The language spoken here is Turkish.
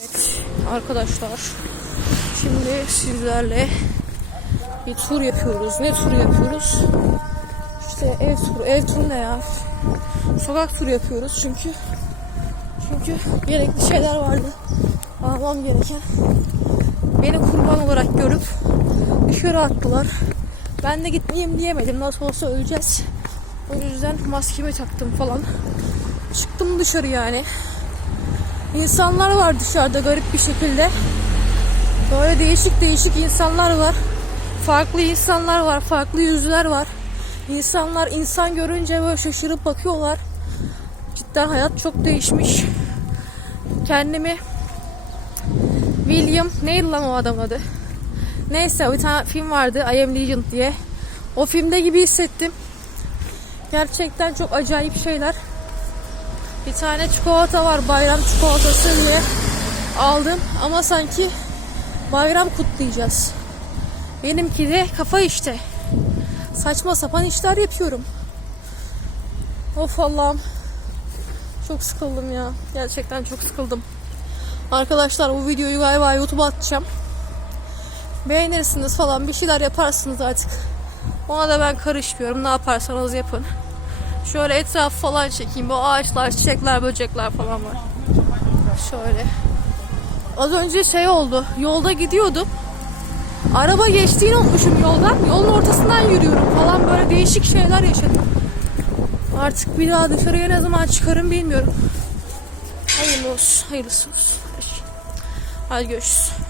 Evet arkadaşlar şimdi sizlerle bir tur yapıyoruz. Ne turu yapıyoruz? İşte ev turu. Ev turu ne ya? Sokak turu yapıyoruz çünkü çünkü gerekli şeyler vardı. Almam gereken. Beni kurban olarak görüp dışarı attılar. Ben de gitmeyeyim diyemedim. Nasıl olsa öleceğiz. O yüzden maskemi taktım falan. Çıktım dışarı yani. İnsanlar var dışarıda garip bir şekilde. Böyle değişik değişik insanlar var. Farklı insanlar var, farklı yüzler var. İnsanlar insan görünce böyle şaşırıp bakıyorlar. Cidden hayat çok değişmiş. Kendimi William neydi lan o adam adı? Neyse bir tane film vardı I Am Legend diye. O filmde gibi hissettim. Gerçekten çok acayip şeyler. Bir tane çikolata var bayram çikolatası diye aldım ama sanki bayram kutlayacağız. Benimki de kafa işte. Saçma sapan işler yapıyorum. Of Allah'ım. Çok sıkıldım ya. Gerçekten çok sıkıldım. Arkadaşlar bu videoyu galiba YouTube'a atacağım. Beğenirsiniz falan bir şeyler yaparsınız artık. Ona da ben karışmıyorum. Ne yaparsanız yapın. Şöyle etraf falan çekeyim. Bu ağaçlar, çiçekler, böcekler falan var. Şöyle. Az önce şey oldu. Yolda gidiyordum. Araba geçtiğini unutmuşum yoldan. Yolun ortasından yürüyorum falan böyle değişik şeyler yaşadım. Artık bir daha dışarıya ne zaman çıkarım bilmiyorum. Hayırlı olsun. Hayırlısı olsun. Hadi görüşürüz.